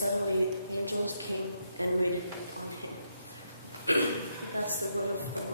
suddenly angels came and waited on him. That's the word of God.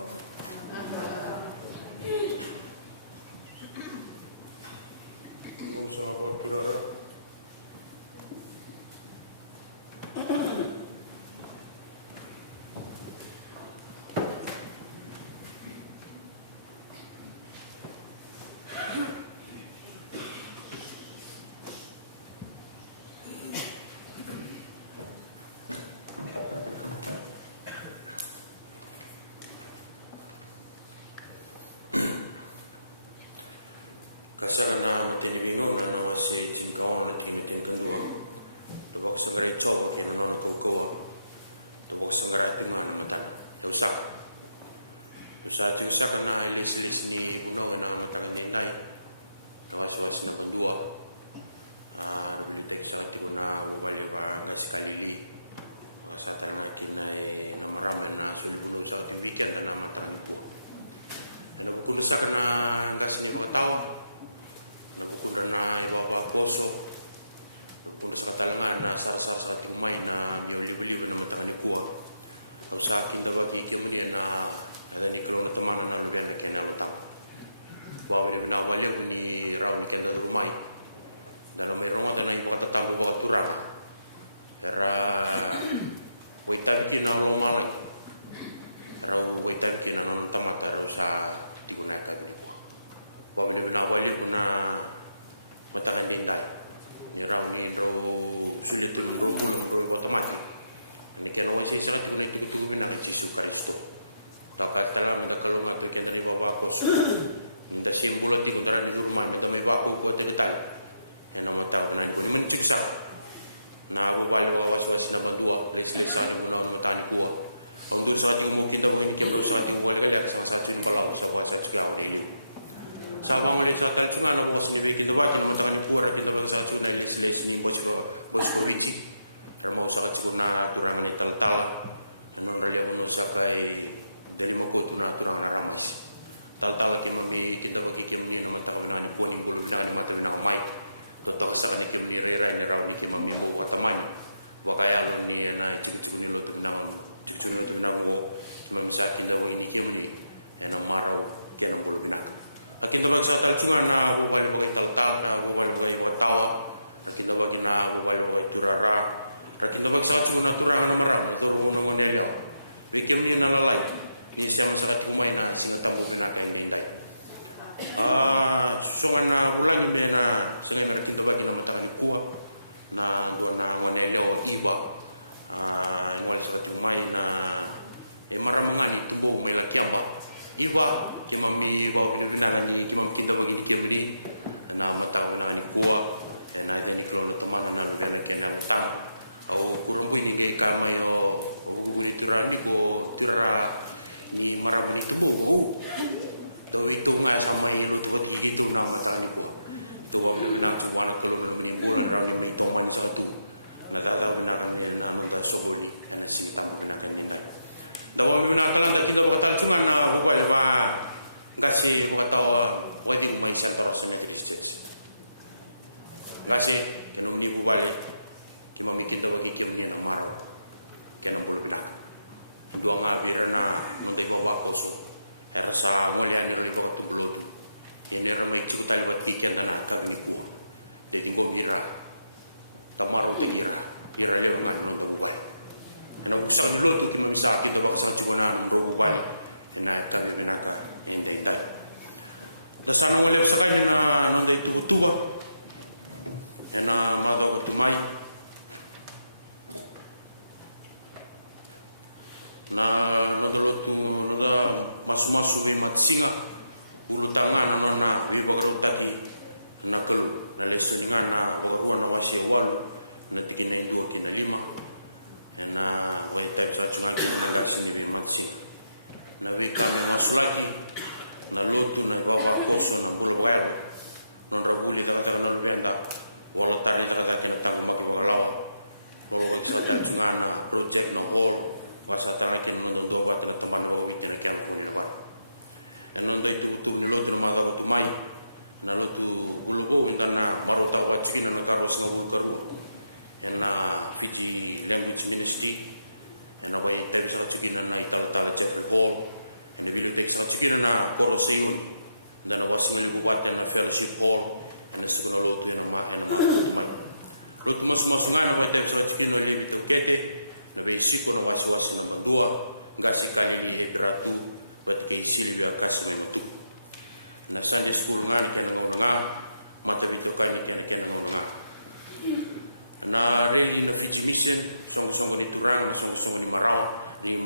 sa gusto ni Marao,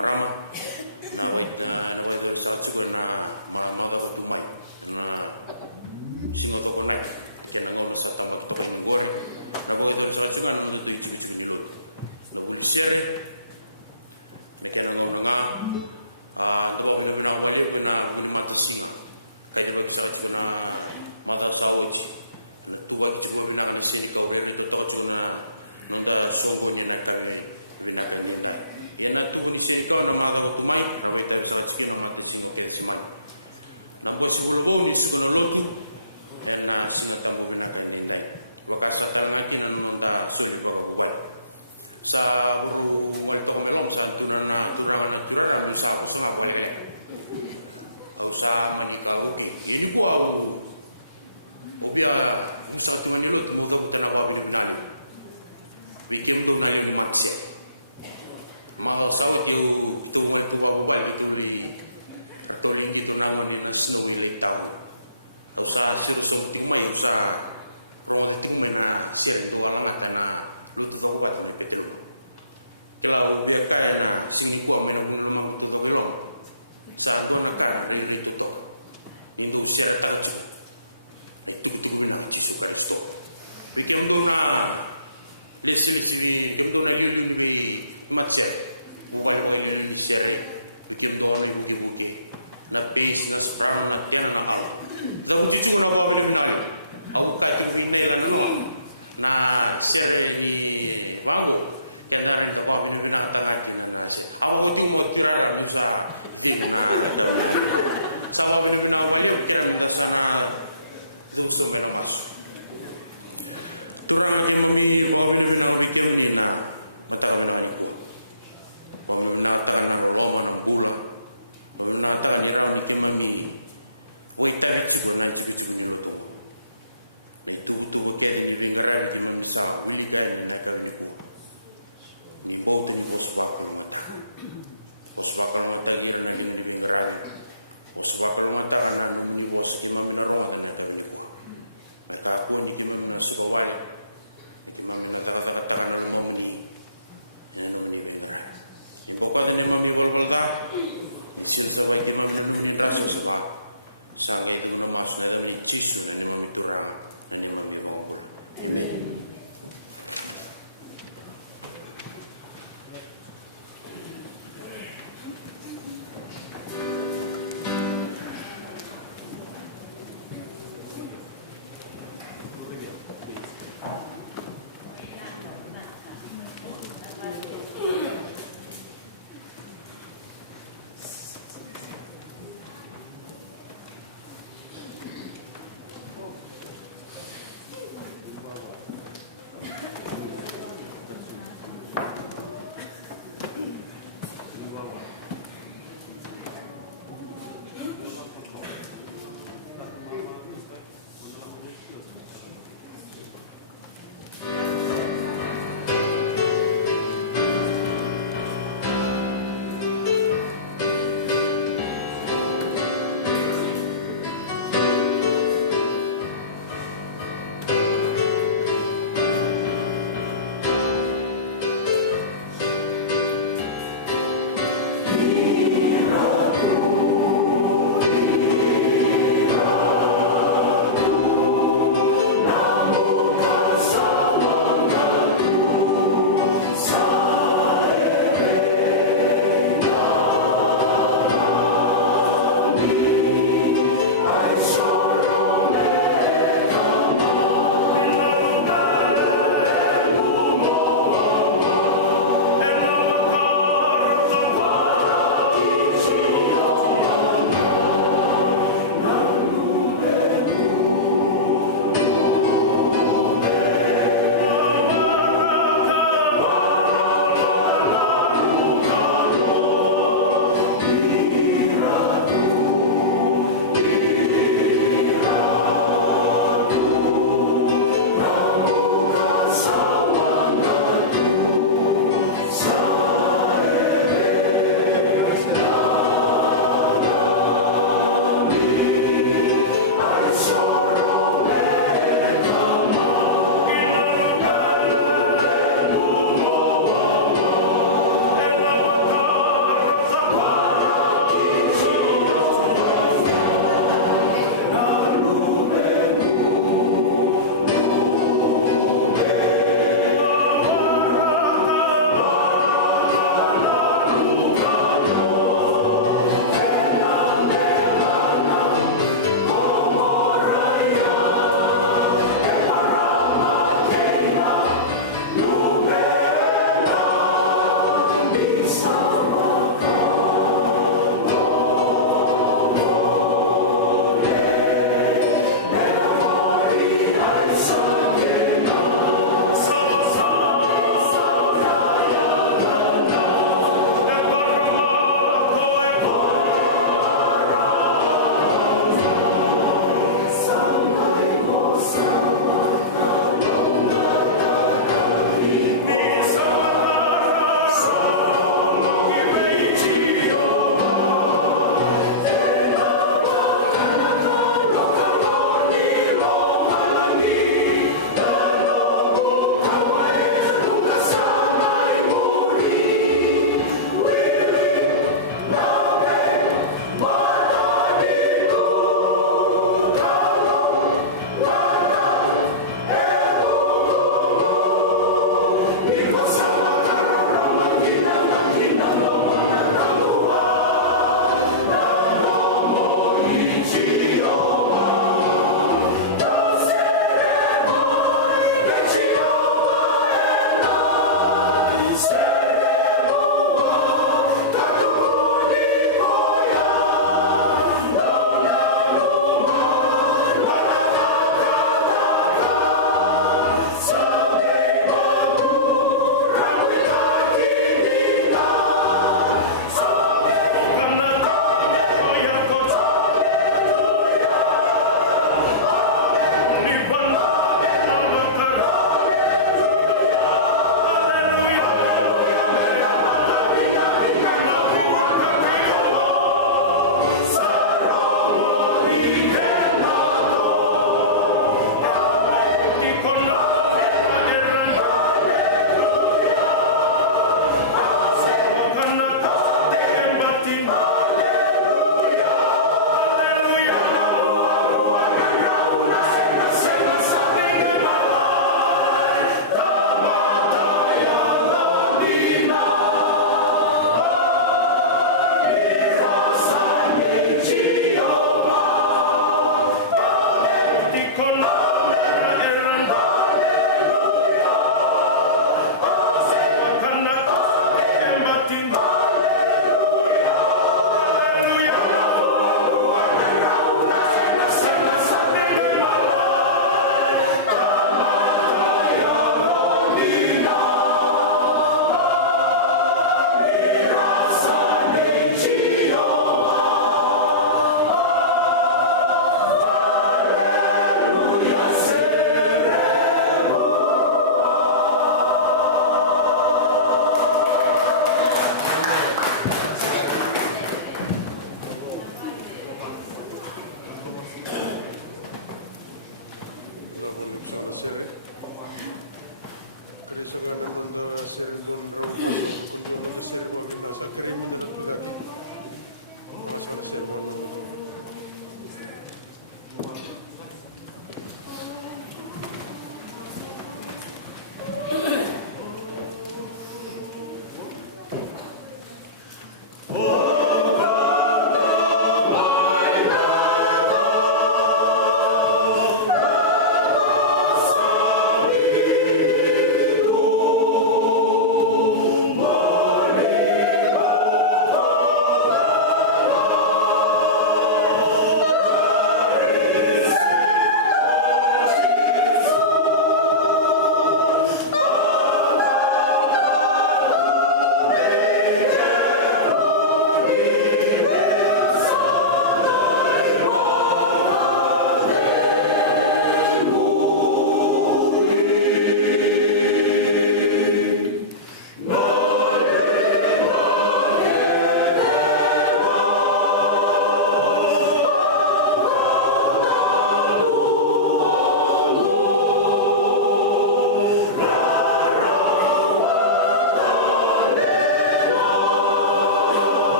na nag-realisasyon na mga tumay, na sinutunan, kaya na sa pagkakot ng board, na pagkakot na kung ito yung sinunod. So, siya kaya naman naman, tuwag na pinapalik na minimagkasima. Kaya naman sa matasawag siya. Tugad siya pinapasya ikaw, kaya ito siya na sobo niya na kami pinagamit niya. Yan ang tugod siya ikaw ng mga kumay, nakita niya sa siya ng mga sino kaya si Man. Nangkot si Pulbong, si Pulbong, kaya na sinatawag na nilay. Pagkasatan lagi ng mga suri ko kapal. Sa buwan ito ko sa tunang natural sa mga o sa manigaw ini ko ako o biya sa tumanilot bukod na napawin namin bigyan ko na yung makse mga sawa yung tuwan ko ako balik tuloy at tuloy dito namin yung sumili tao o sa alasang tingmay sa mga tingmay na siya ko ako lang na luto ko at pipitiro. Kalau dia kaya na sini ko ang mga tutulong sa ato ng bili ito. Hindi siya talaga. Ito ko na magsusugat ito. Bigyan ko na yung ko na yung magset. Buwan mo yung siya. Bigyan ko na yung buti-buti. Na base na sa brown na yan na ako. So, dito ko na po yung tayo. Ako kaya kung hindi na naman na siya ni bago. Kaya na rin ako yung pinakatakan ng siya. Ako yung magtirara sa sawa yung pinakabayo, kaya naman sana susong na naman. Ito naman yung mga pagpapilipin na makikilmin na katawa naman ito. Kung nakatakan na Roma na pulang, kung nakatakan niya naman kimami, huwag tayo siguro na sinusunod ito. Yan, tubo-tubo kaya hindi marat yung sa Pilipinas na nagkaroon ko. Ipon yung spako yung mata. Spako yung mata nila na Sebab rumah tangga yang dibuat sejumlah berapa tidak terlalu. Ataupun itu menyesuaikan dengan kata-kata yang mau yang lebih benar. Pokoknya memang diperlukan sesuai dengan komunikasi sebab sampai itu masuk dalam incis dan memang itu orang yang memang dibuat. Amin.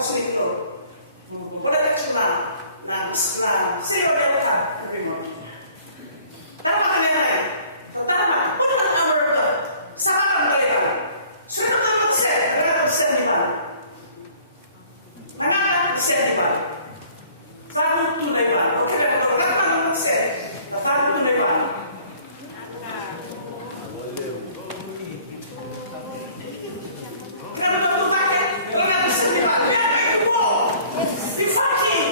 wasnito. Boleh tak cuma na sila dia tak terima. Tama ka na yan. Tama. Kung man ang word ka, sakaran talaga. Sino ka naman siya? Nangangat siya nila. Nangangat siya nila. Saan tunay ba? Okay na ito. Lahat naman siya. Saan tunay ba? Kaya naman ito bakit? Nangangat siya nila. Kaya ito po. Be fucking.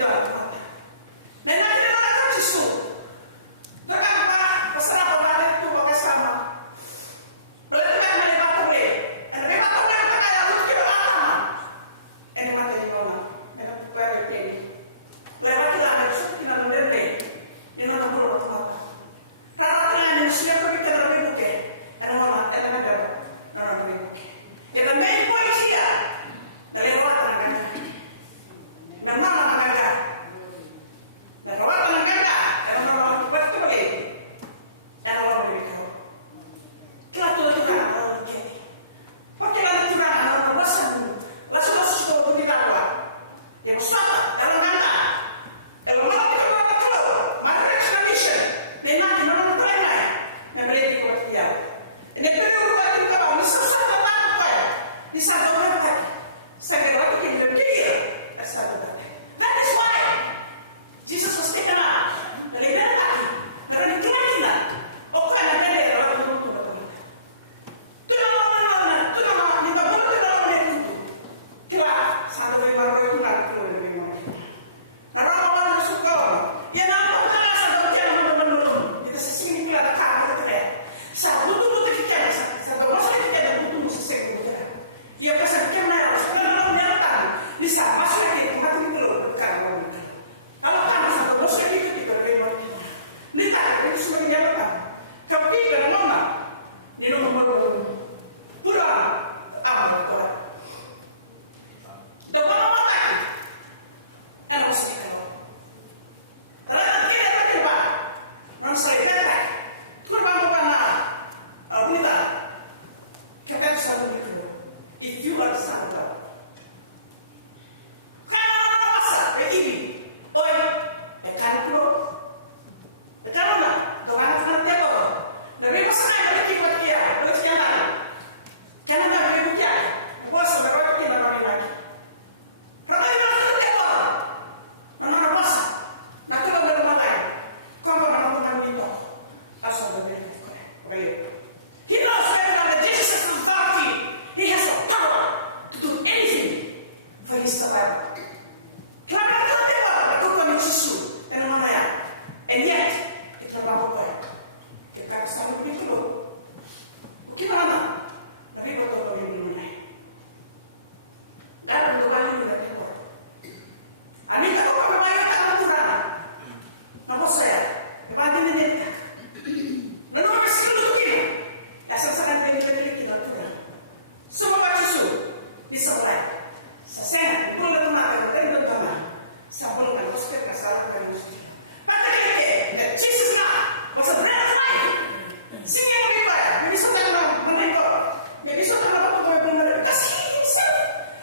Sa abe ibi. Oi, e calculo. E calona, domani non te lo. Le vedo sempre che ti chia, non ti chiamare. Che non devo più chiare. Posso me lo dire non è. Però io non te lo. Non lo posso. Ma tu lo vuoi mandare. Come non lo vuoi dire? Assolutamente. Okay. He knows better than the Jesus authority. He has the power to do anything for his survival. And yet, it's about God. Che per stare con il tuo. Che mamma? La vivo tutto in me. Dato che vai in un tuo. Anita come mai sta naturale. Ma posso è. Va di niente. Non ho messo tutto. La senza che ti natura. Sono faccio su. Mi saprai. Sa sempre quello che domani, dentro domani. Sa quello che lo spetta sarà per il nostro. Jesus now was a bread of life. Singing of prayer. Maybe something about maybe something about because he himself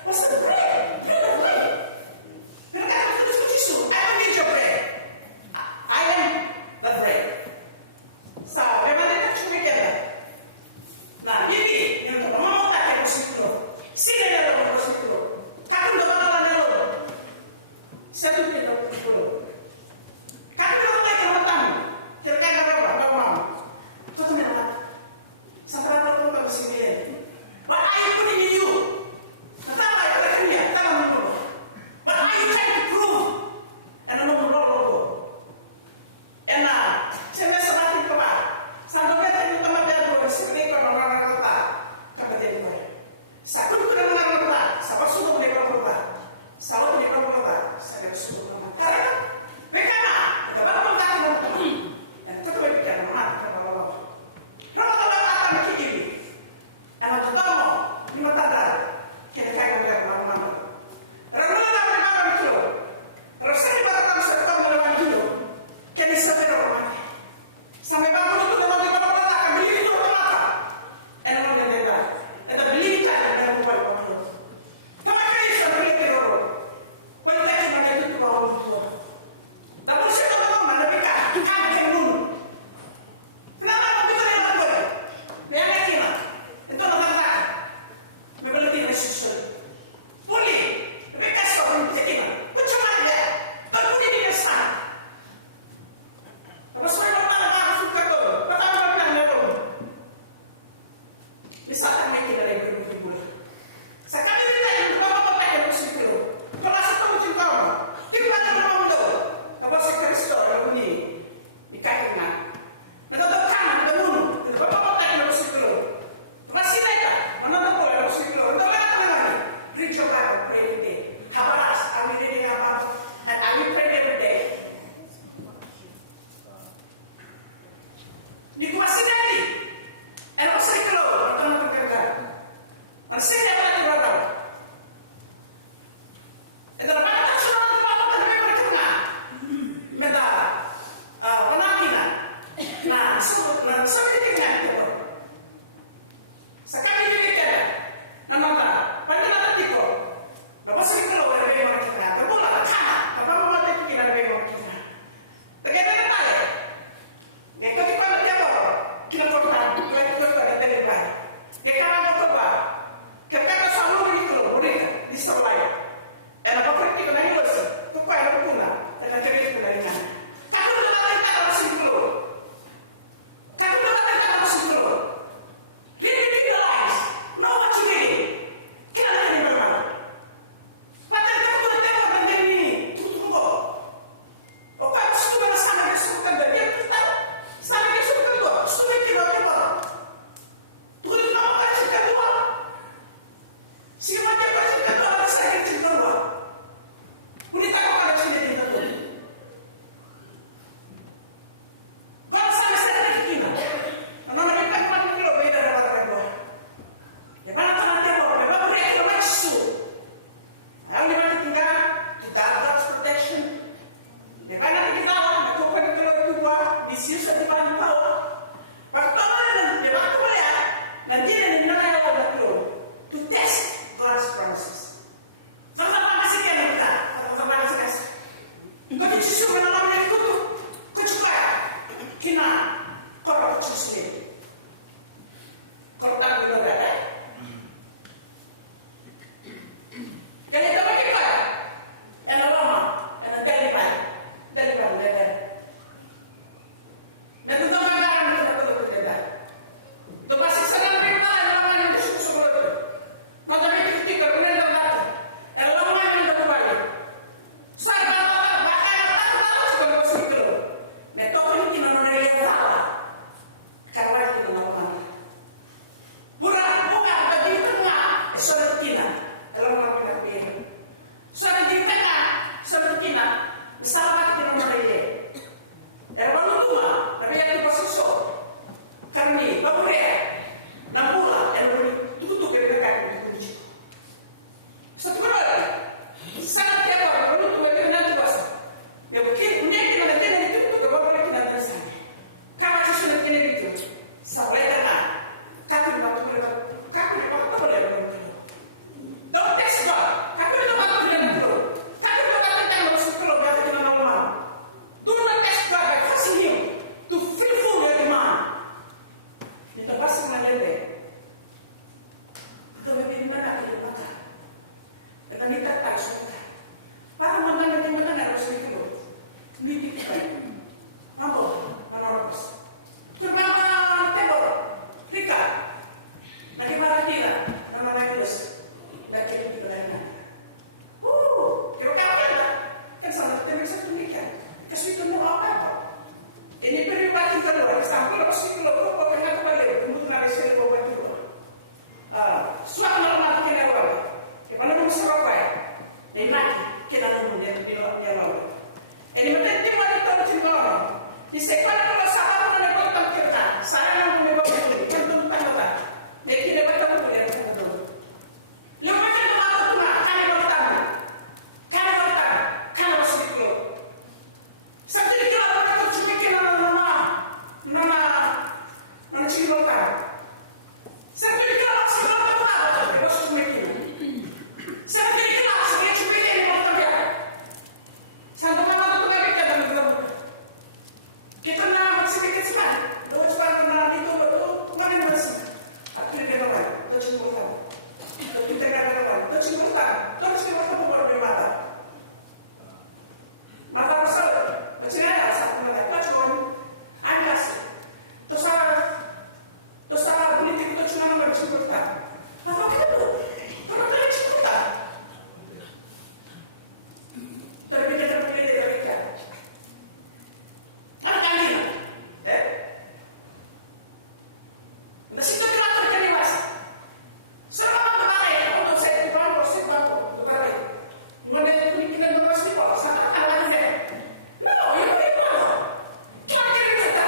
was the bread of life. I don't need your bread. I am the bread. So, remember that you together. Now, maybe in the moment that I was with you, see that I was with you. Come to the one of the Lord. Settle it up with you. What are you putting in you? What are you trying to prove? And I'm not know. And now, tell me something about some of the things that I'm going to say. Sakun ko na mga sa pasudo ko ni Pablo. Sa wala ni Pablo sa pasudo ko na. decisione non la metto che ci fai chi na corro ci si corta quello vero che ne dove che fai e la Roma e la delle ne non va a quello che dai dopo si sarà arrivare la mano di su quello ma da me critica non è andato e la Roma non da guai sai me tocca che non realizzava carvati di una mano pura da dirla e sono tina e la mano da bene sono tina salva che non realizza era buono tua avevi tu possesso carni paure la pula e tutto che vede che ti dice sto quello sa che ha fatto tu vedi una cosa ne perché non è che non è tutto che vuole che da sai kama ci sono che ne vedi sa lei da capi ma tu capi ma tu vuole don't test God capi ma tu vuole capi ma tu tanto su quello che non normale do not test God by forcing him to fulfill your demand itu pasti meneliti dove viene mana che pata e la vita sta sotto para mandare che mana era sotto ni ti fai mambo manorobos kurma tebor rika ma che maratira non è questo perché ti dai che lo capita che sono te mi sento mica che si torna a ini pribadi kedua sampai psikolo kok kenapa balik kemudian ada sel bawa itu suatu normal kita lewat kita mau Surabaya dan lagi kita mau di laut ini betul tim ada tahu tim orang di sekolah kalau sahabat mana betul kita saya mau membawa itu tentu tanda mereka dapat tahu boleh tahu lepas itu apa tu nak kan bertahan psikolo satu itu non ci rivoltare sempre di classe non lo fa perché posso mettere sempre di classe che ci vede non cambiare santo mamma tutto che avete da me che tornava a si che si fa dove ci vanno a di tutto ma non si a chi che non va dove ci portare dove ti tegare dove ci portare dove ci portare per privata ma va solo ma ci vai a sapere da qua ci vuole anche to sa politik to cuma nomor cinta apa itu kalau dari cinta terbitnya dari mereka ada kandinya nah situ kenapa terkeluas selama kemarin untuk saya di bawah proses bawah kemarin mengenai pemikiran nomor 10 sama kawan saya no itu cuma cerita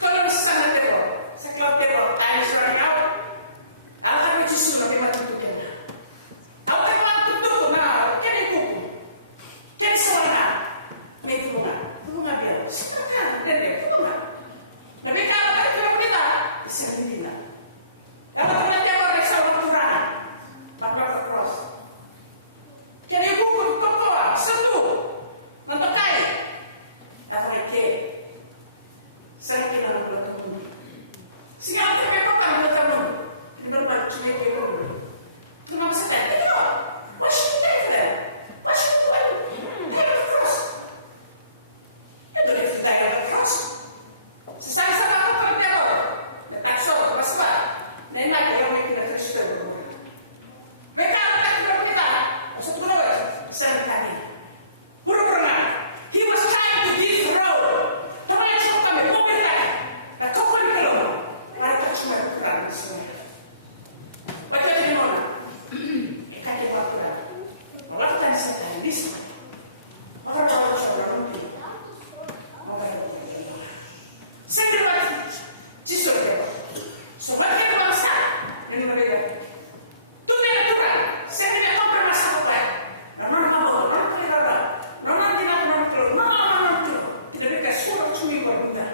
Con Sempre vai ci sorprende. So vai che non sa, non mi vede. Tu mi naturale, sempre mi compra una scopa. Non amo, non ti va. Non ti va, non ti va. No. Ti deve che solo tu mi guarda.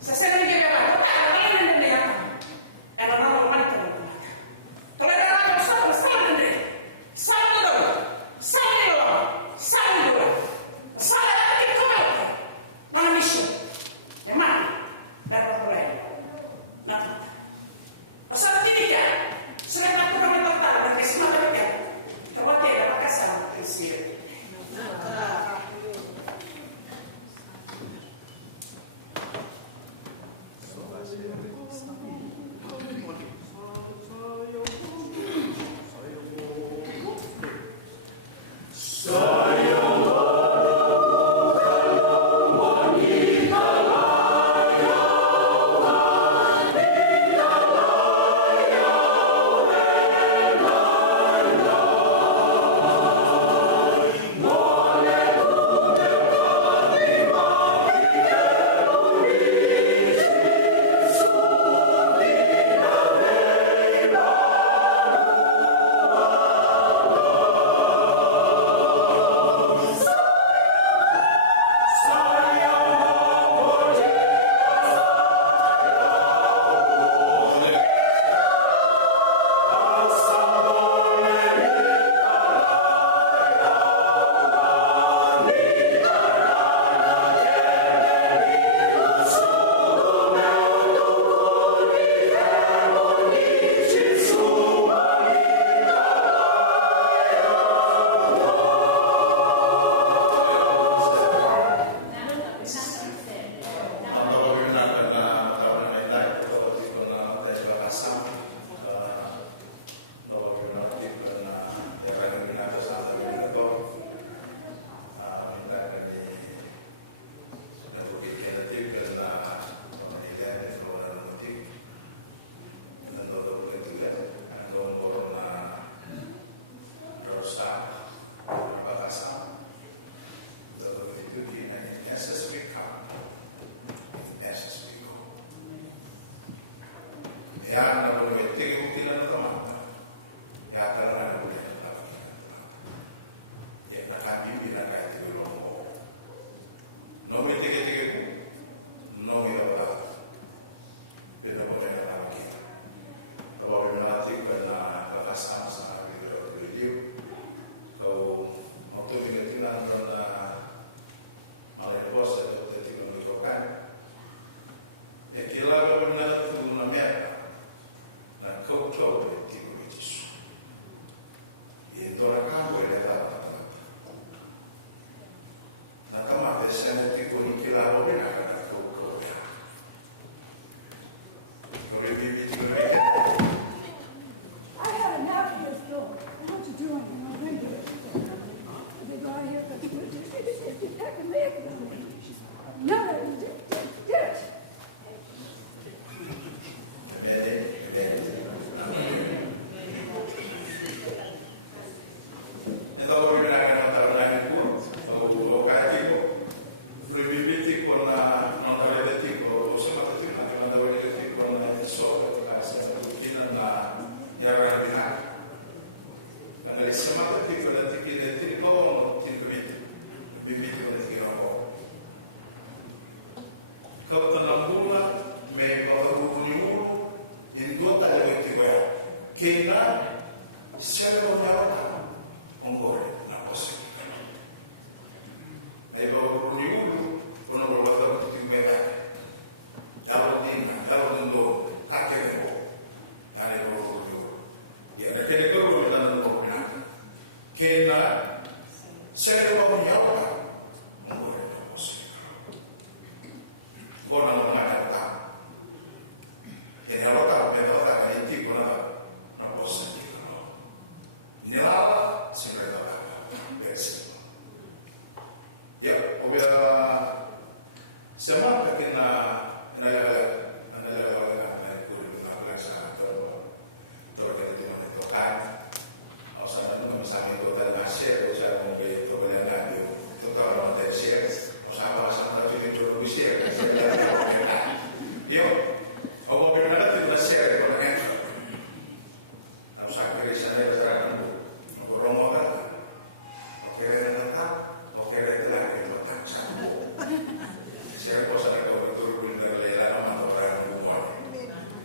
Se sei mi che va, non ne ne ha. E non ho mai detto. Tollerare lo stato sale. Sale anche come non mi scioglie. E mai per problema. No. Ma sa ti dica, se ne va come portare perché si manda perché. Che vuol dire la casa non pensiero.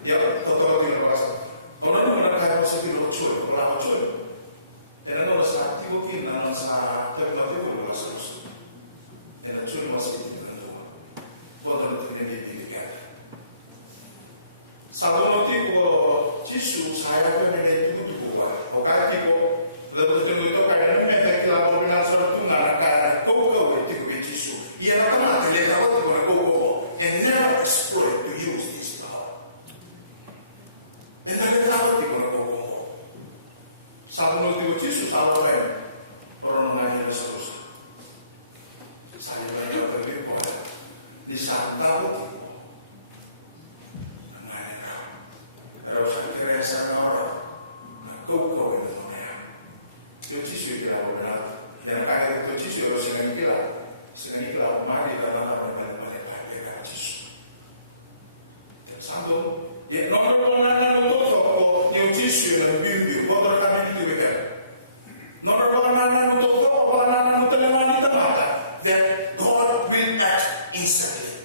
Ya, totoo tinggal bahasa. Kalau ini mana kaya masih di luar cuy, kalau cuy. Dan kalau saat itu kita nasa terkenal itu kalau terus. Dan cuy masih di dalam rumah. Buat terjadi di dekat. Salah itu Yesus saya pun ada itu buat. Oke, tipo lepas itu kayak ini mereka kalau benar suatu nggak ada kau itu Yesus. Ia nak mati lepas itu mereka kau and never exploit to use this power. Entah kenapa itu mereka kau. Salah itu Yesus salah orang lain terus. Saya banyak berlipat di sana itu. Harus kira sana orang. Kau itu mana? Itu Yesus yang benar. Dan kaya itu Yesus harus dengan ikhlas mari karena apa yang mereka Yesus. Dan sambil ya nomor one untuk kau Yesus yang bimbing, kau terkadang itu betul. Nomor one untuk kau untuk lemah di tengah. That God will act instantly,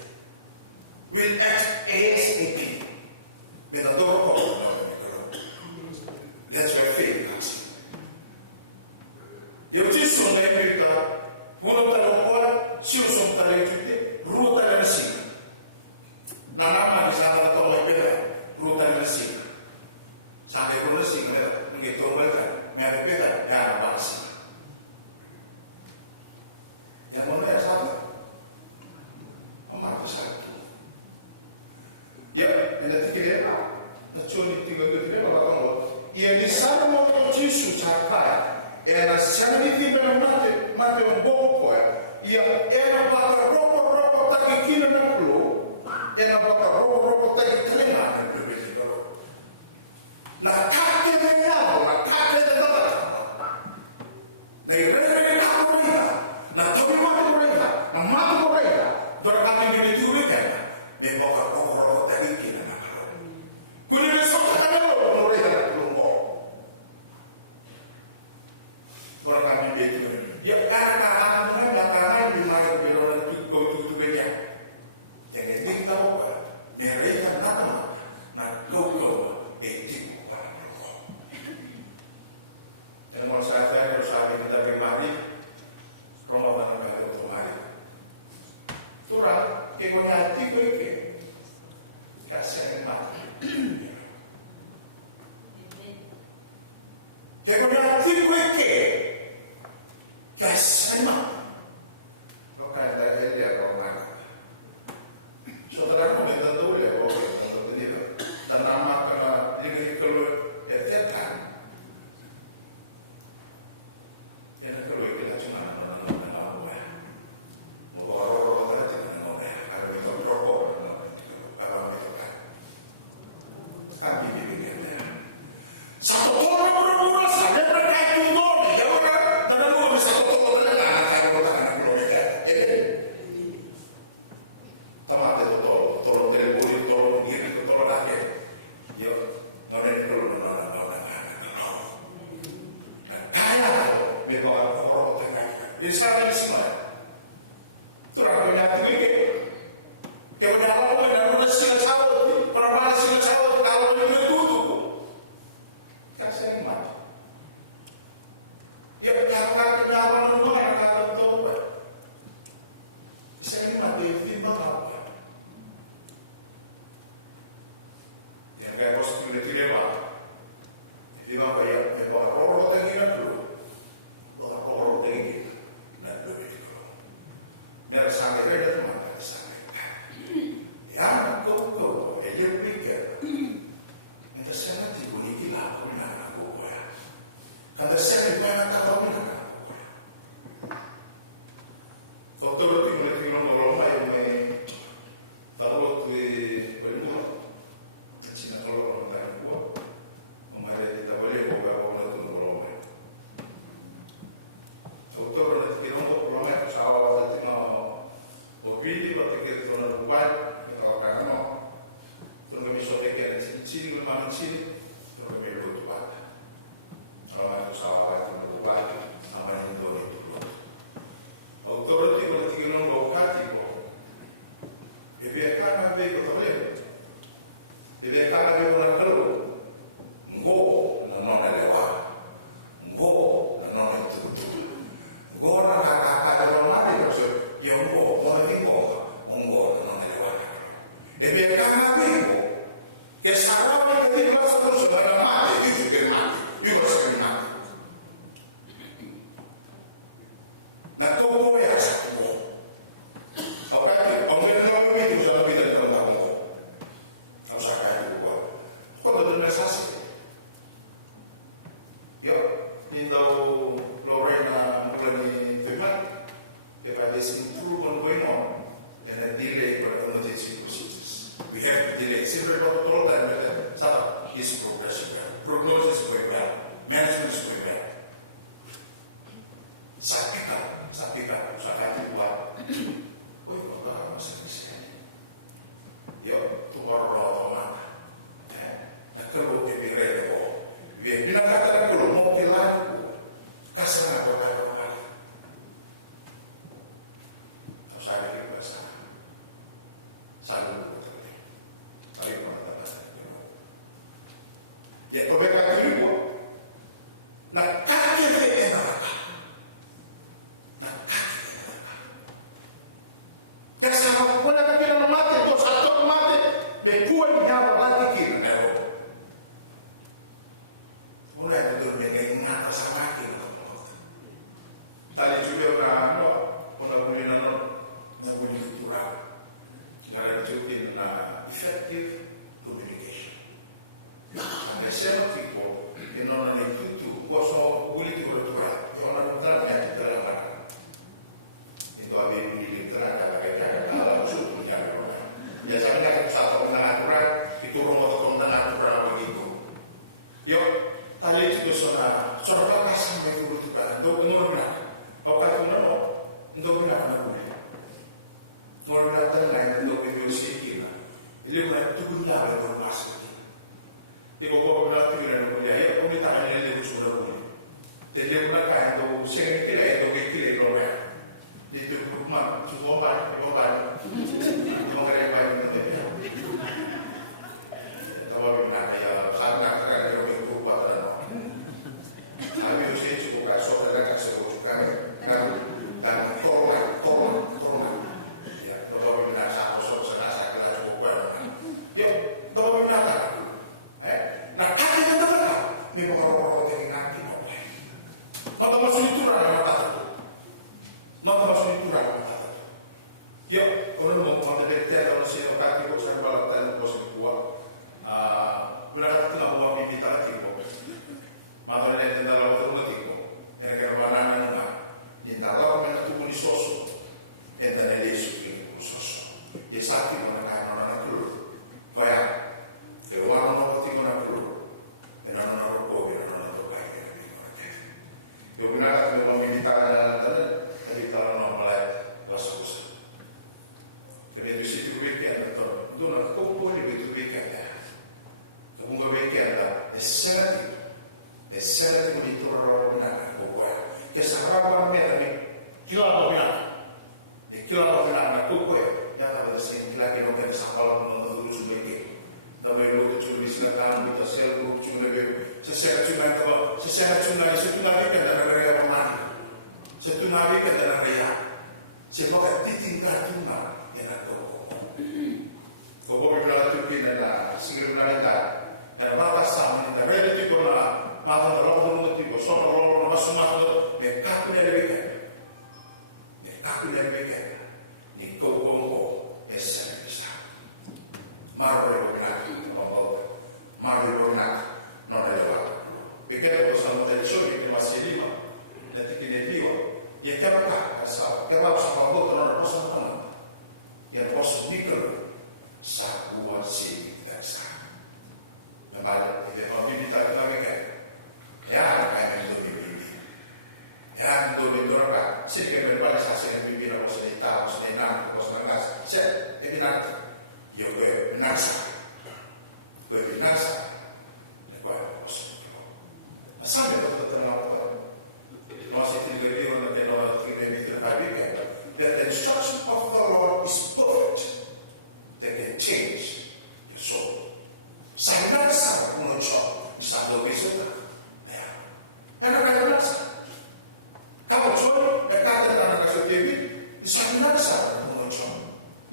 will act ASAP. That's where faith comes in. Eu disse uma época, quando eu estava fora, se eu sou um talento, ruta na cima. Na nama di sana atau mereka ruta na cima. Sampai ruta cima, begitu mereka, mereka ya apa sih? Yang mana yang satu? Amat satu. Ya, tidak dikira. Nacioni tinggal di mana kamu? Ia di sana mau Yesus cakap. Era sana di mana mati boko ya. Ia era bakar rokok tak kira nak lu. Era bakar rokok tak telinga nak lu begitu. Nak kakek dia, nak kakek dia tak. Nak rere kamu dia, nak tapi mati mereka, nak mati mereka. Dora kami begitu mereka. Dia bakar rokok tak kira nak lu. Kuliah sekolah kan lu mereka nak lu. Kalau kami begitu, ya karena di mana beloran itu banyak. Jangan tinggal mereka nak lokal etik. Dan kalau saya harus kita bermari, kalau mana kita bermari, turun ke punya hati ke kasih mati. Ke punya hati ke kasih mati. Oke, saya dia kalau mana. Saudara kami tentu ya, tentu itu. Dan nama kena diri keluar kan. Yang keluar kita cuma nama ya. Mau orang kita cuma nama ya. Kalau itu rokok, kalau itu kan. Kami begini. Satu orang berumur saja berkait tunggu ya orang. Dan lu bisa satu orang dengan saya bertahan keluar ya. Tamat itu tolong telepon tolong ini tolong lagi. Yo, nolak dulu nolak. Kaya, mereka orang tengah. Ini sekarang di sini. Turun ke nyatu ini. Kemudian kalau benar singa sawit, kalau mana singa sawit kalau itu tutup, kasih mati. Ya jangan kenyaman dulu yang kata tobat. Saya mati di mana? Yang kayak positif itu dia mah. Di mana ya? Yang orang tinggi nak dulu. Orang tinggi nak dulu itu. Mereka sampai ada teman sampai. Yang kau, dia pikir. Entah siapa tipu ni gila kau nak aku ya. Kata siapa yang tak tahu nak aku. Doktor itu mulai tinggal tolong ayam E via kama vivo. Che sarà che la soluzione della madre, io che mate, io lo so che mate. Na kopo ya sako. Okati, onge no mi tu sa mi te konta ko. Au sa ka ko. Ko do na sasi. Yo, indo Lorena Mulani Femat, if there's improvement going on, and a delay for emergency procedures. We have to delay. Simply not all time, but is progressing well. Prognosis is going well. Management is going well. Sakika, buat. Oh, kok masih sini. Yo, tomorrow road na kalau ke dire ko. Bien, bila kata ko mo kila kasana ko ka. Saya ini bahasa. Saya betul. Saya pernah bahasa. Ya, kau berkata itu. Nak kaki enak. Kasama ko na kaki na mate to sa to mate me kuwa niya ba kiki na ro. Mula itu me ngata sa kaki. Tali juga na no, ona muli na no. Namun kultural, yang itu effective communication. Ada siapa people yang non ada itu kuasa kulit kultural, yang orang kultural yang kita lakukan. Itu ada di literan ada kayak kalau sudah punya orang. Biasanya kita satu kultural itu rumah kultural begitu. Yo, tali itu sudah kasih mereka kultural. Dok umur berapa? Lokal itu no, dok berapa? Orang datang lain untuk Indonesia kita. Ini bukan tukun jawab orang masuk. Di bawah berarti kita nak boleh. Ya, kami tak ada yang sudah boleh. Jadi orang kaya untuk seni kita itu kita orang. Itu rumah cuma banyak. Cuma kerja banyak itu. Tahu benar ya. Karena kerja orang itu buat orang. Kami usia cukup kasar dan kasar juga. Dan korban.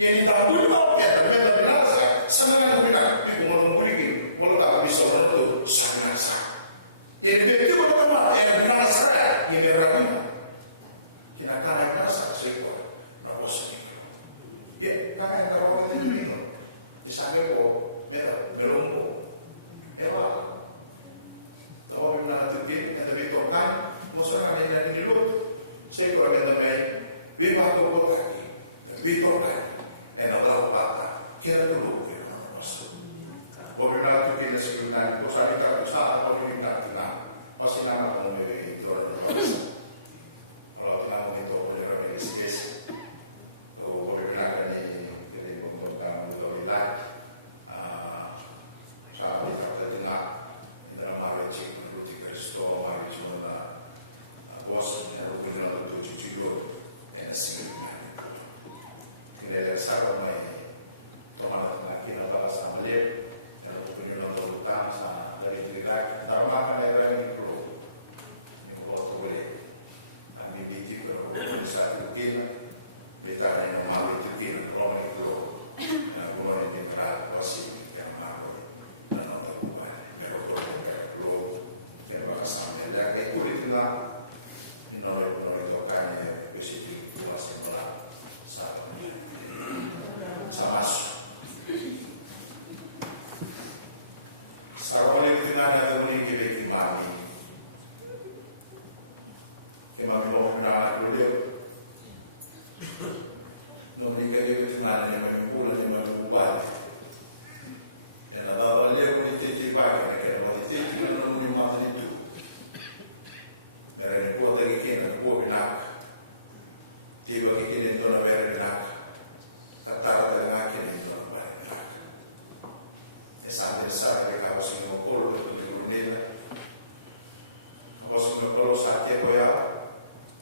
Yang tak boleh apa yang tak boleh sangat benar di kumul muliki mulai bisa untuk sangat jadi dia itu pertama yang nasra yang berani kita kan nasra sekor raposa dia kan kalau kita ini di sana kok melompo ewa tahu benar tu dia yang lebih tokan musuh ada yang di luar sekor yang lebih bebas tu kota lebih tokan dan ada apa kira dulu kira masuk benar tu kita sebenarnya pusat kita pusat apa yang kita kenal masih nama pemilik itu kalau tenang itu boleh ramai sikit boleh benar ini jadi pembukaan untuk lihat saat kita terdengar di dalam maricik menuju Kristo maricik mana bos yang benar untuk cuci yang singkat kita lihat sahabat mai teman teman kita balas sama dia yang punya nomor utang dari diri dalam akan daerah ini saat itu kita hanya mau itu orang itu kalau ini terhadap pasti yang mau dan untuk berubah yang bahasa Amerika itu dibilang menolak tokannya positif masih melak saat ini sama sarone itu nada memiliki bagi mami kemami mau benar dulu non mi credo che male ne mai pula ne mai uguale e la dava lì con i tetti qua che erano di tetti che non mi manda di più era ne può che chiede può binac tipo che chiede non avere binac cattare delle macchine non avere binac e sa interessare che cavo si non pollo tutti i lunedì cavo si non pollo sa che poi ha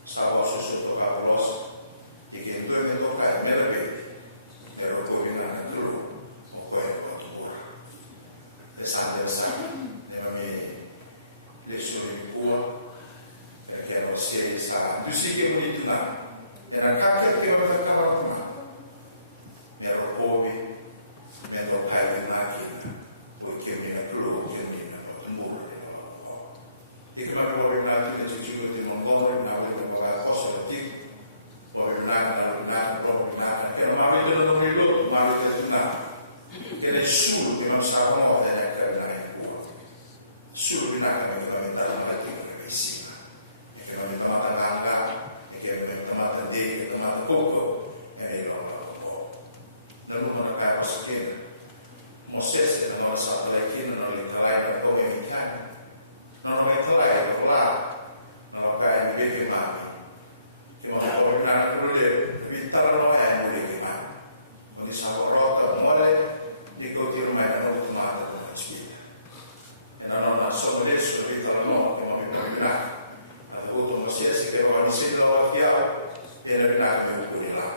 sa posso sotto capo rosso e che in 2 minuti fai me la vedi però poi in anno tu o poi quanto ora le sante le mie le sue di cuore perché erano serie sa tu sì che non tu na e non cacchio che mi fa cavare con mi ero povi mi ero pai di macchina poi che mi ne più che mi ne ho muro e che mi avevo ordinato di giungere di Montgomery una volta che posso dire poi benar che non avete non mi lo ma avete che nessuno che non sa come deve creare in cuore solo benar che fondamentale non è che non è sia e che non mi tomata l'anga e che mi tomata di che tomata poco e io non lo capo che Moses non sa la che non le calai come mi chiama non lo metto là non lo cae di che mami che non può benar quello lì tarano è che ma quindi siamo rota mole di che ormai non automato come spina e non solo adesso ritorno che non mi può benar ha avuto un qualsiasi che aveva iniziato a chiaro e ne benar mi può di là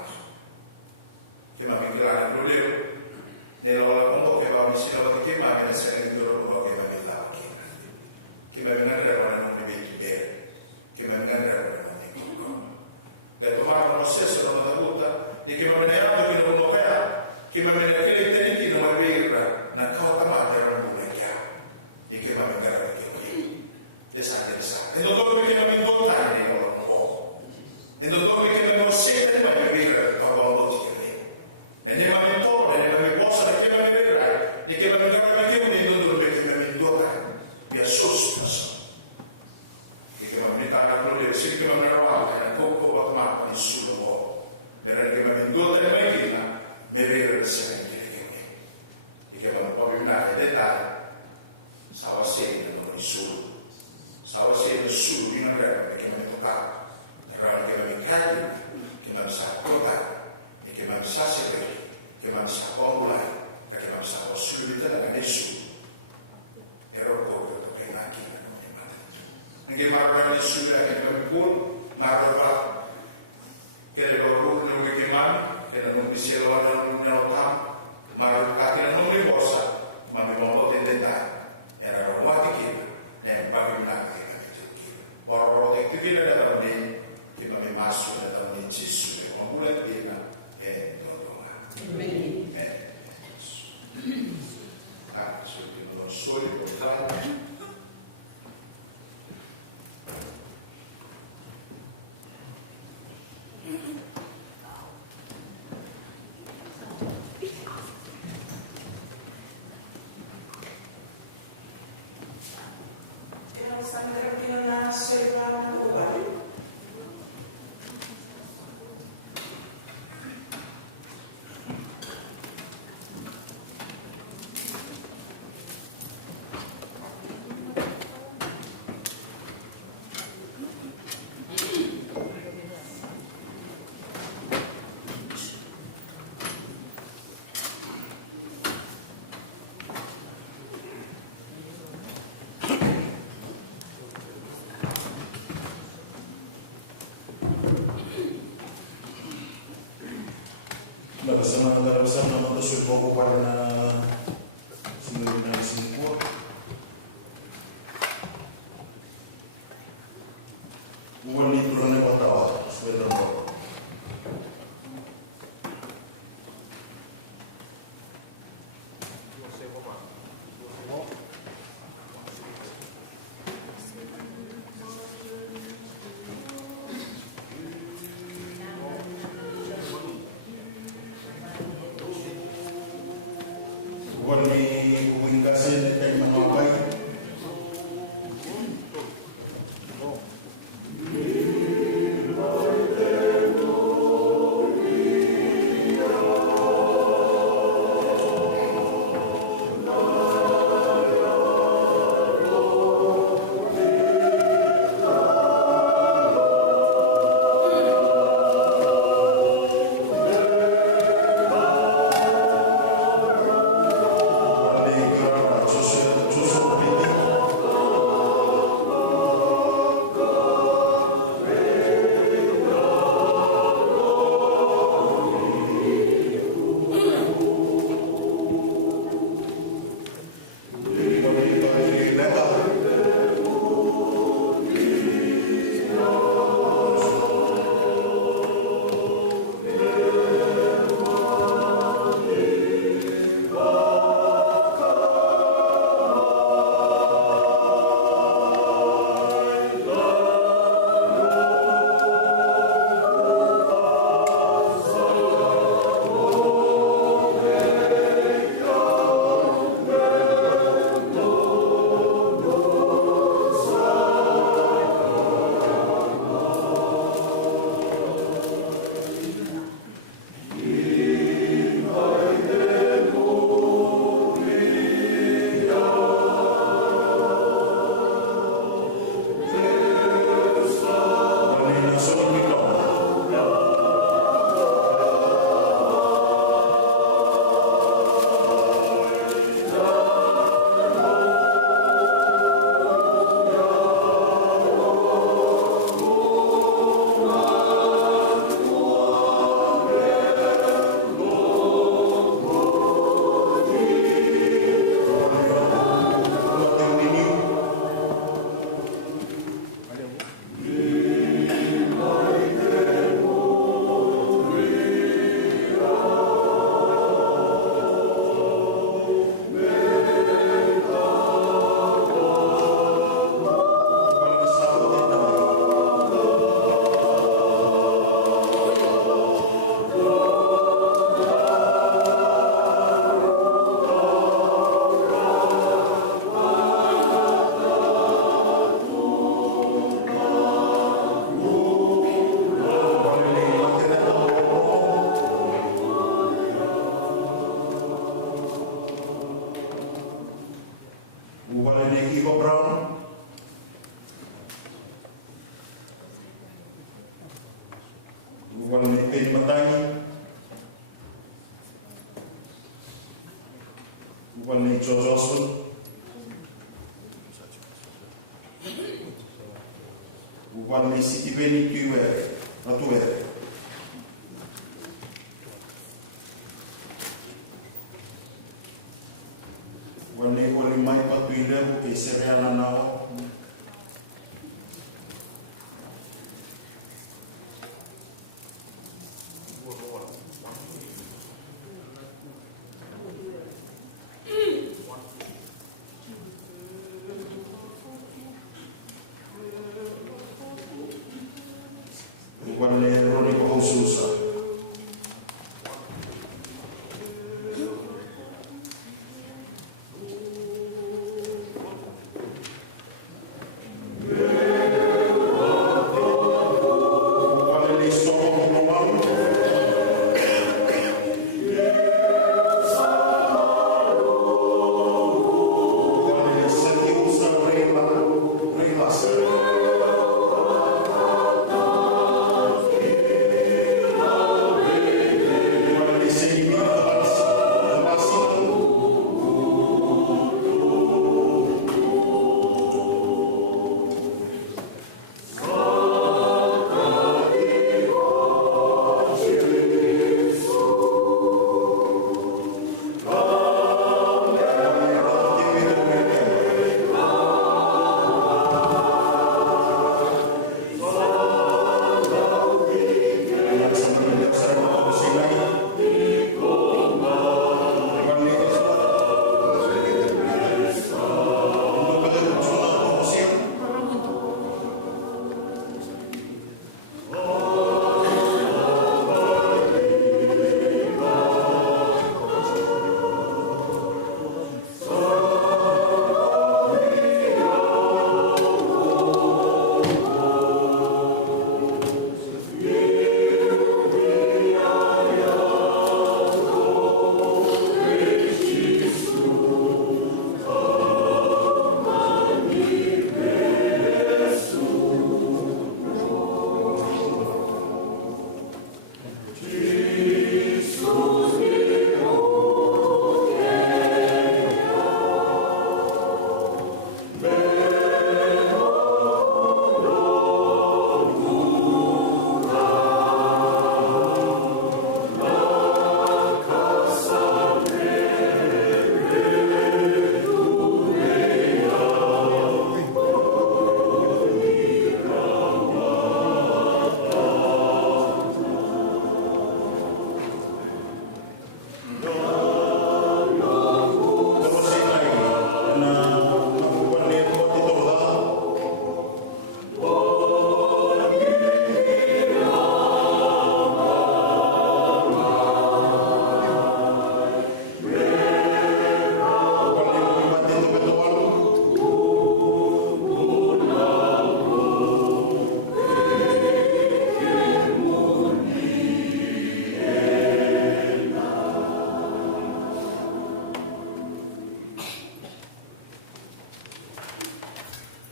che ma mi chiara quello lì nella mondo che aveva iniziato a che ma che ne sei in loro che mi dava che mi benar non mi vedi bene che mi benar detto ma lo stesso non è dovuta di che mi viene dato che non lo era che mi viene credere che non è vera una cosa ma era un buon chiaro di che mi viene dato che qui le sa e non dorme che non mi indottare di loro un po' e non dorme che non sente ma mi viene a volta e ne va intorno e ne mi possa che mi vedrai di che mi viene dato che non dorme che mi indottare mi assosto che mi viene dato che non si che mi viene dato nessuno può vedere che mi indotta in macchina mi vede il semestre e che non può più nare dettagli stavo sempre non nessuno stavo sempre su in un ramo perché mi toccava il ramo che mi cade che mi sa portare e che mi sa seguire che mi sa formulare perché mi sa subito da nessuno ero poco che in macchina non mi manda anche ma nessuno che mi può ma che le loro non mi chiamano, che non mi si lavorano in realtà, ma che non mi possa, ma mi voglio tentare. Era roba che è un po' più grande che mi vorrò che ti viene da me, che mi masso da me ci sono, con una pena e non sana naman ito ko para na sinunod na isingko. Buwan nito lang na patawa. Sweldo ko. Buwan ni Uwing Gasin at ay manawagay.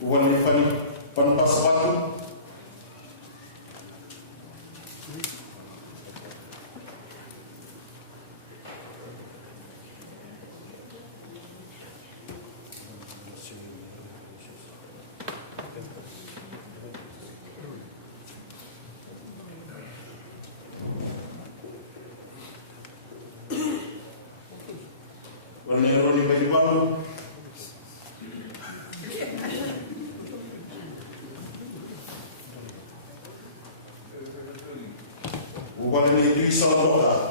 wanifani panpasa watu wanironi majibabu wananijulisha watoka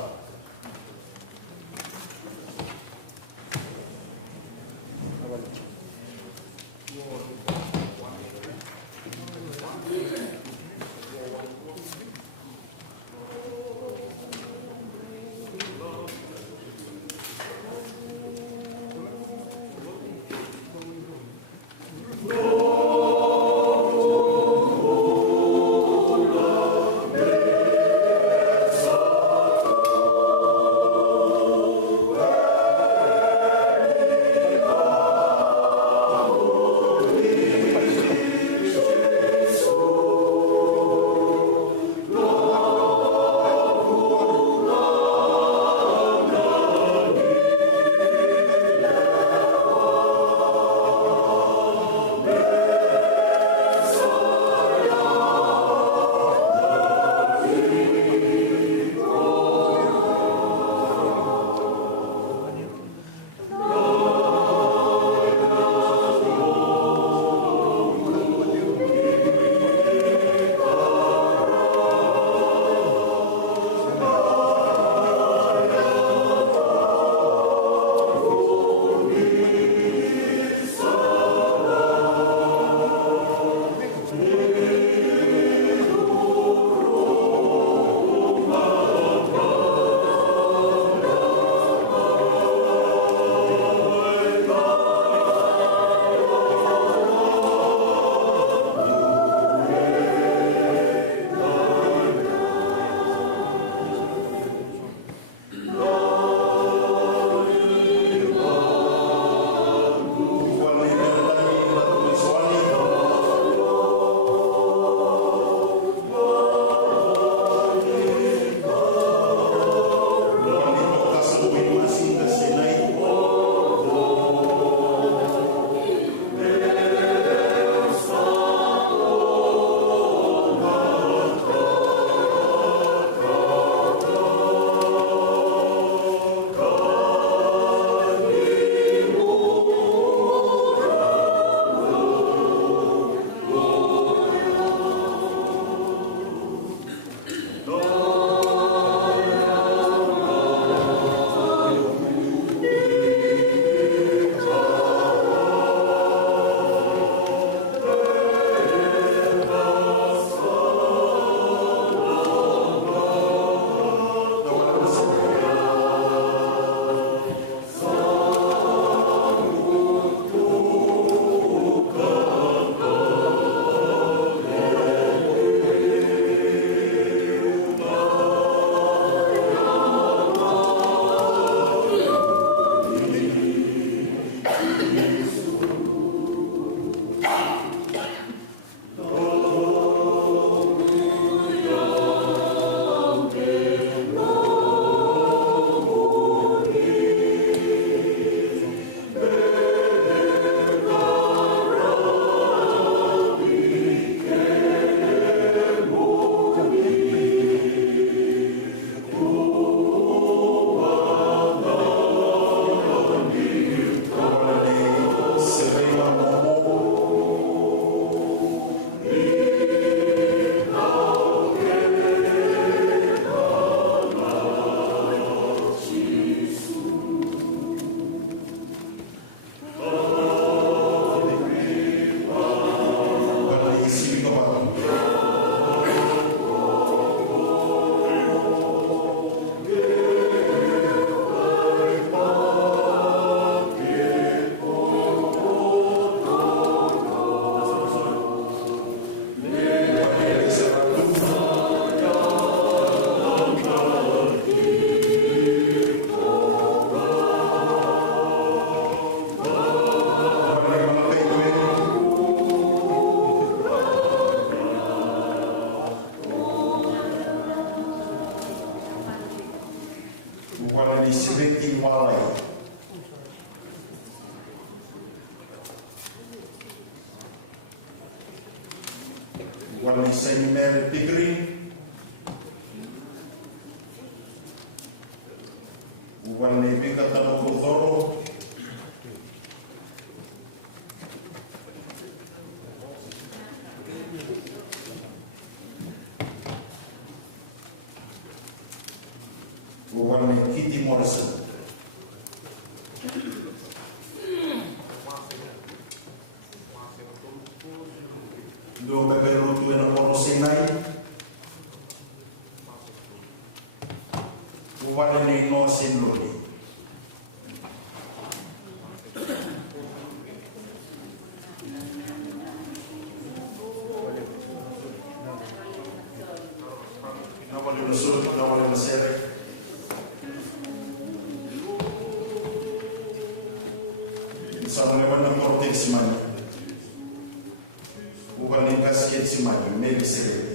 Hawaii. Wale Saint Mary Pickering, wale Vika Tabakozoro, wale Kitty Morrison. Do beberu tu na moro Sinai. Wale ni no sinloli. Na wale nusul, na wale nasere. Sa mwana na protex man. Bukan yang kasih semuanya, maybe sih.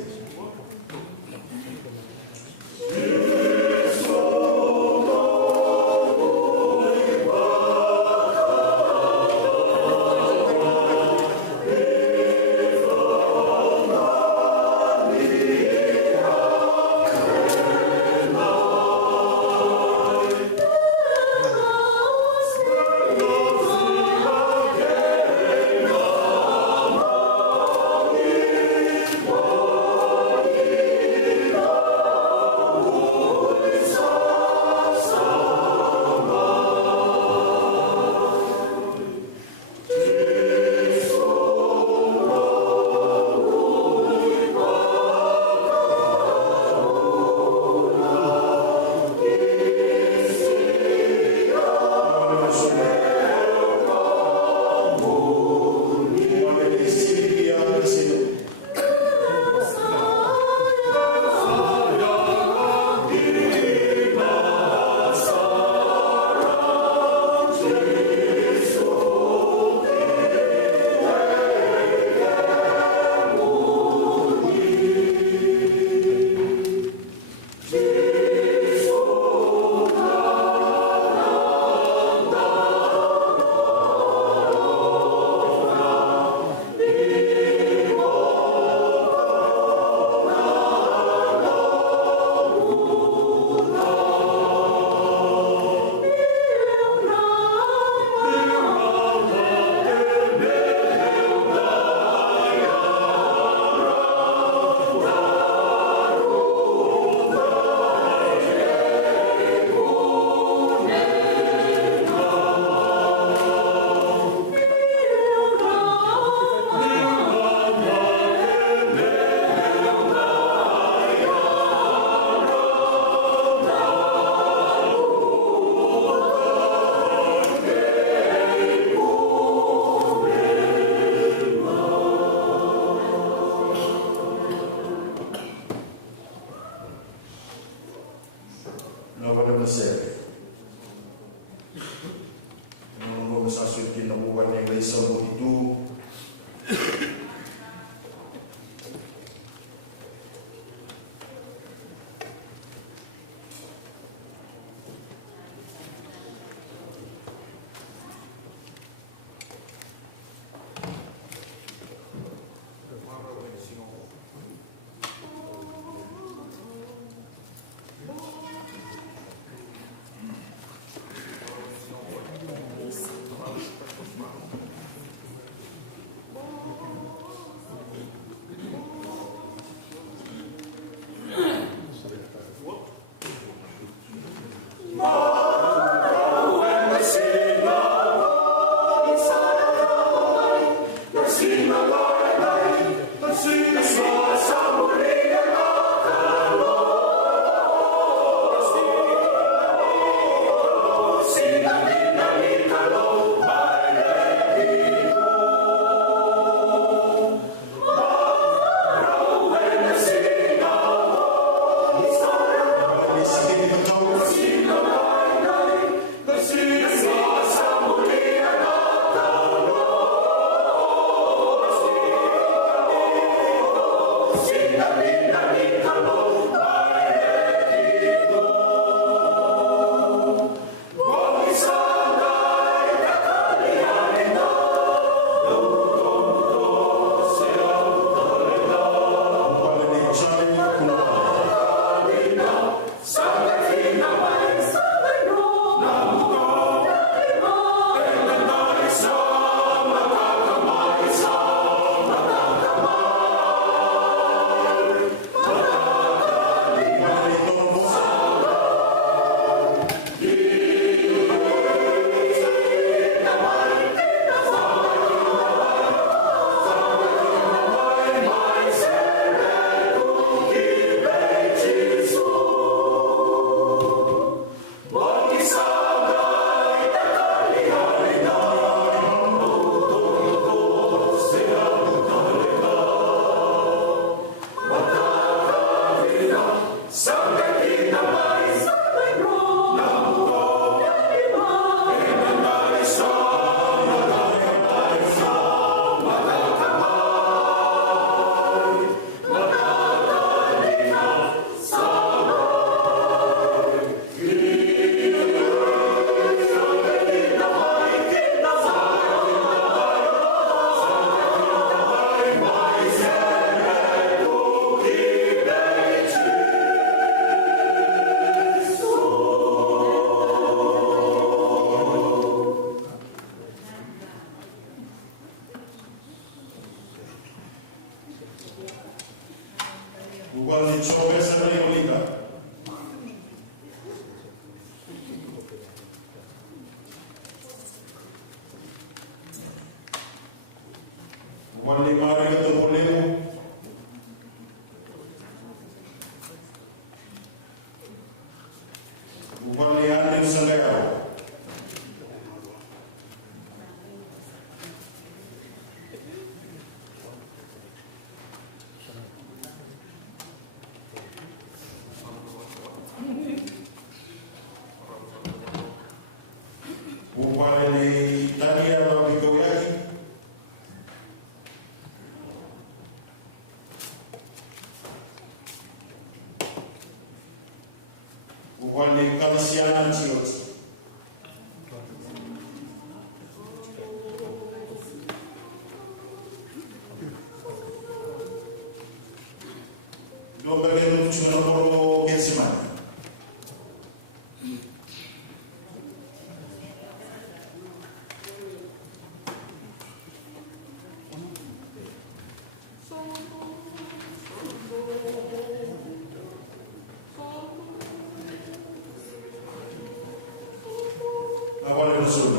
sorpresa reolika. Wale mari ka polemo. Wale ane sangayao. Upale ni takia wa Mikoyaki. Upale Kalisiana Chioti. Domba kenu chuna poro kesimani. Agora eu sou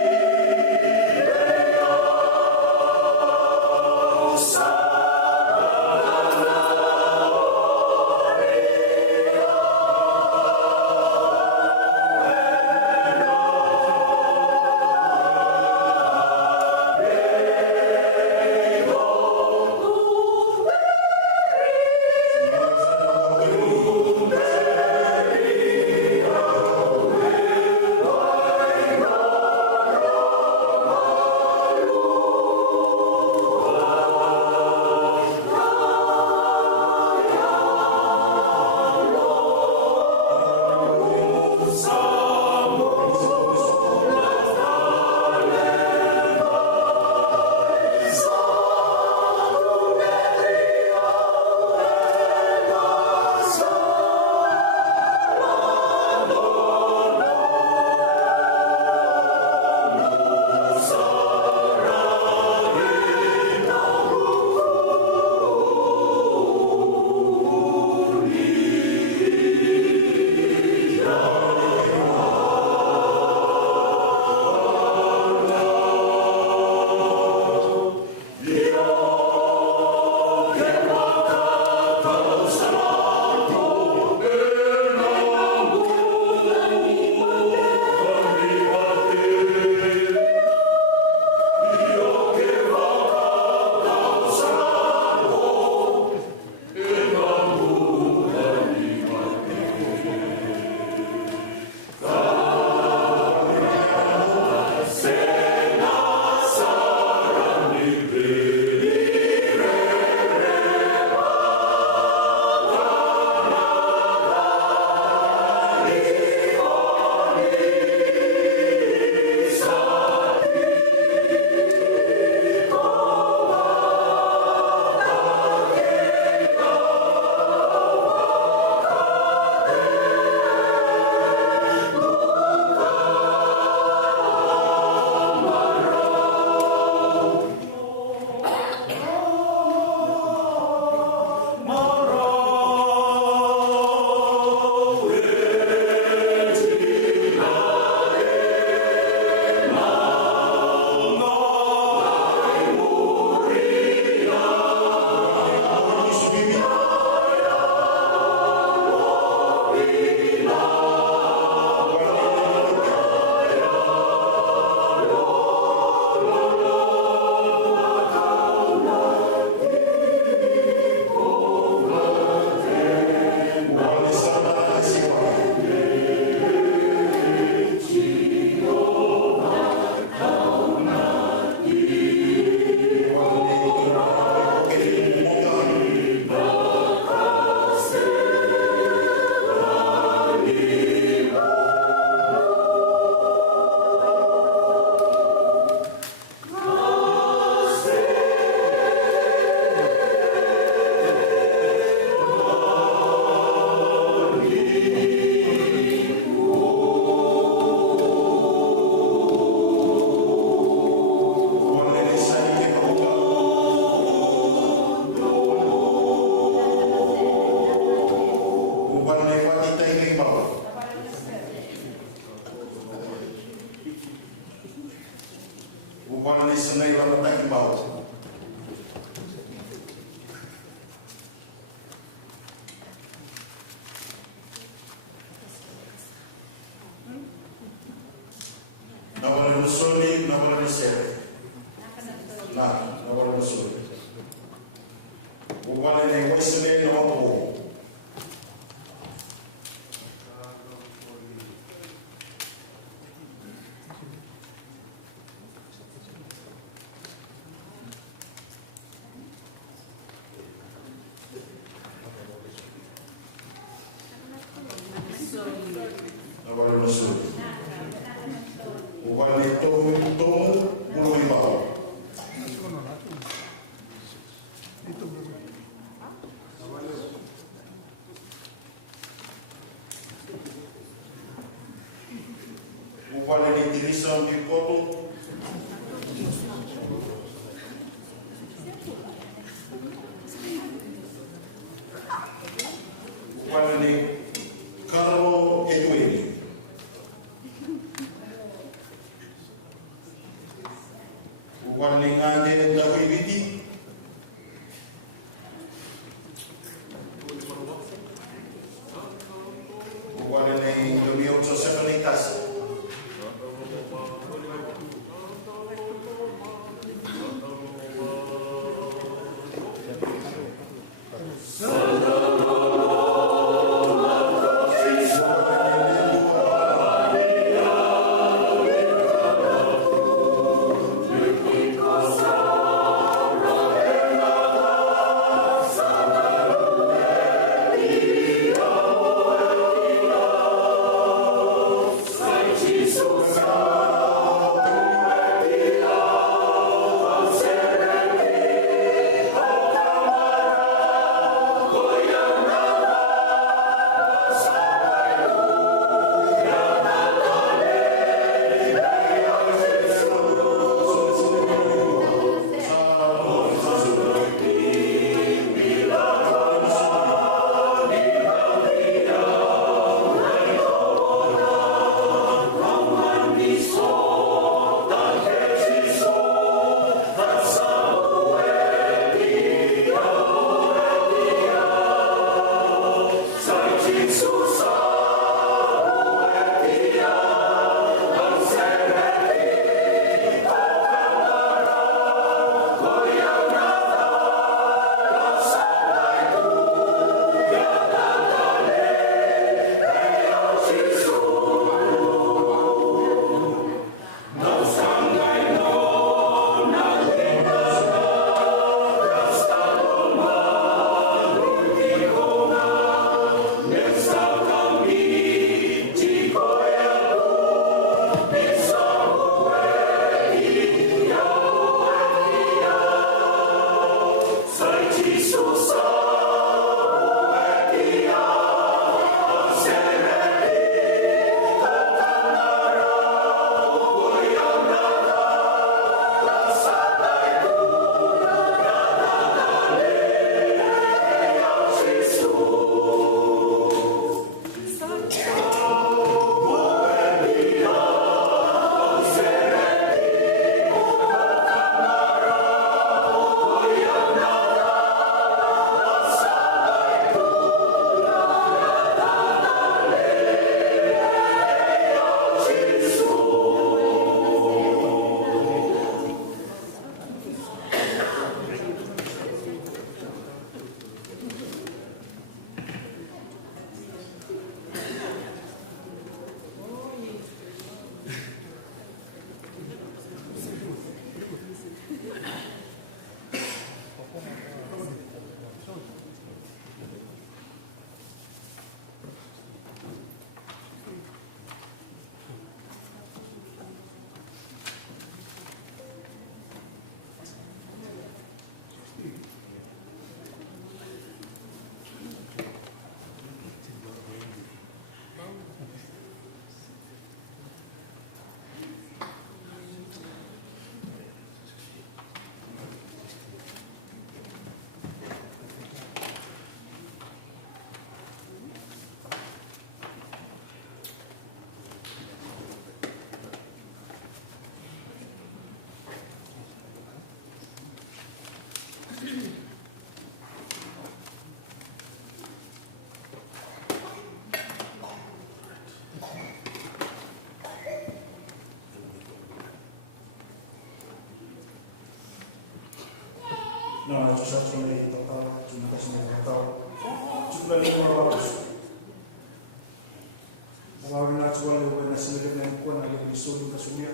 Hallelujah. Uwale sanay la mataki bao. Nawala nusoli, nawala nisere. Nawala nusoli. Uwale na wasile na wapo. Nawala nusoli. Uwale tomu pulo ibao. Uwale ni dirisa mbikoto. Uwale ni Carlo Edwini. Uwale ni Ngande Dawibiti. Uwale ni Domioto Sepanitas. Because na susah cuma di total cuma kasih total cuma lima ratus. Kalau nak cuba lewat nasi lewat yang kuat nak lebih sulit kasulia,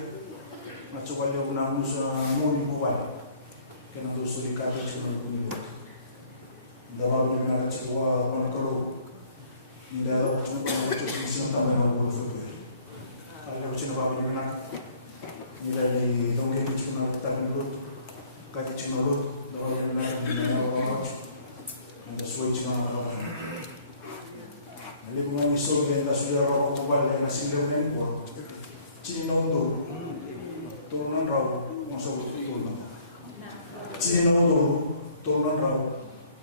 nak cuba lewat nak musuh muni buat, kena tu sulit kata cuma muni buat. Dalam dengan cuba mana kalau tidak ada cuma kalau cuba siapa tak boleh nak buat. Kalau cuma apa yang nak nilai dari dongeng cuma tak menurut kaji cuma lut dalam dengan orang anda sesuai cuma apa ali bunga iso yang sudah rokok tebal yang nasi lewat kuat cina untuk turunan raw masuk turunan cina untuk turunan raw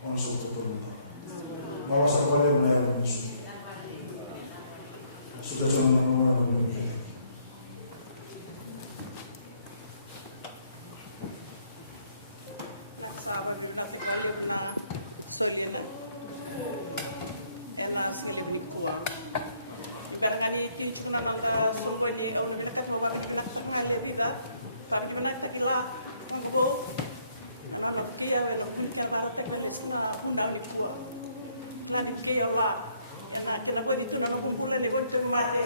masuk turunan bawa sabale benar masuk sudah cuma orang Nanti kita boleh itu nama kumpulnya lewat bermata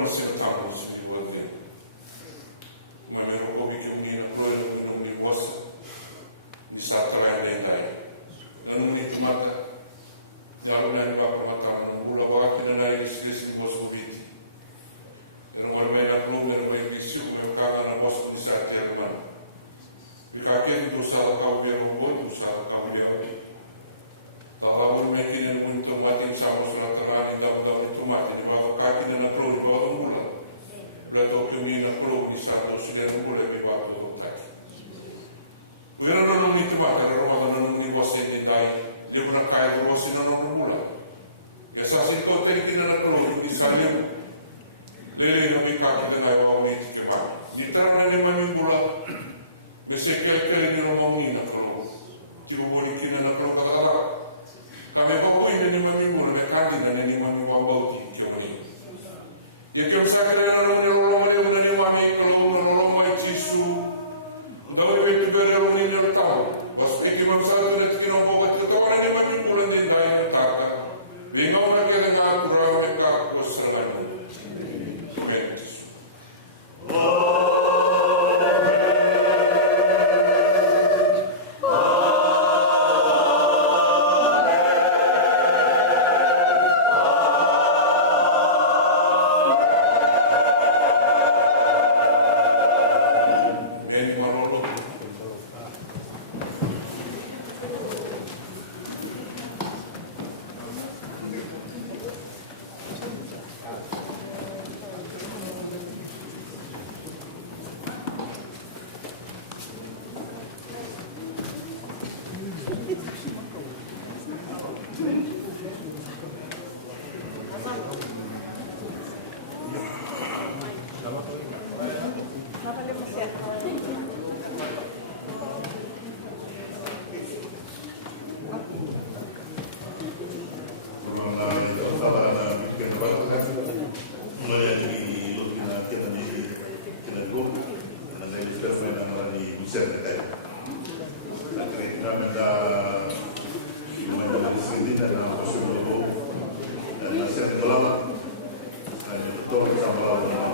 na sila tapo si buat ni. Mai ko biki ni na pro no ni wasa. Ni sa tara ni dai. Anu ni tumata. Ya una ni ba mata no bula ba ki na ni sisi bosko biti. Pero wala mai na pro mer mai ni siu me ka na bosko ni sa ter man. Ika ke tu sa ka u bero bo tu sa ka u bero. Tahu mungkin untuk mati sama seratara ni dah itu mati di bawah kaki dan nak keluar bawah mula. Belah tu kami nak keluar di satu sudah mula di bawah kaki. Bukan orang itu mati kerana orang orang ni bosan di dalam dia pun nak kaya bosan orang mula. Biasa sih kau tadi nak keluar di sana. Lele nak kaki dengan orang ni cakap. Di terang ni mana mula. Mesti kel ni orang ni nak keluar. Tiba boleh kena nak keluar kata-kata. Kami bawa ini ni minggu lebih kaji dan ini minggu wabau di Jawa ini. Ya kalau saya kena orang ni mami kalau orang mai cisu, dah boleh betul orang ni orang tahu. Bas ekor saya tu nak kena bawa tu kau ni minggu lebih dah ini tak. Bingung nak kena ngatur mereka berserang. Sama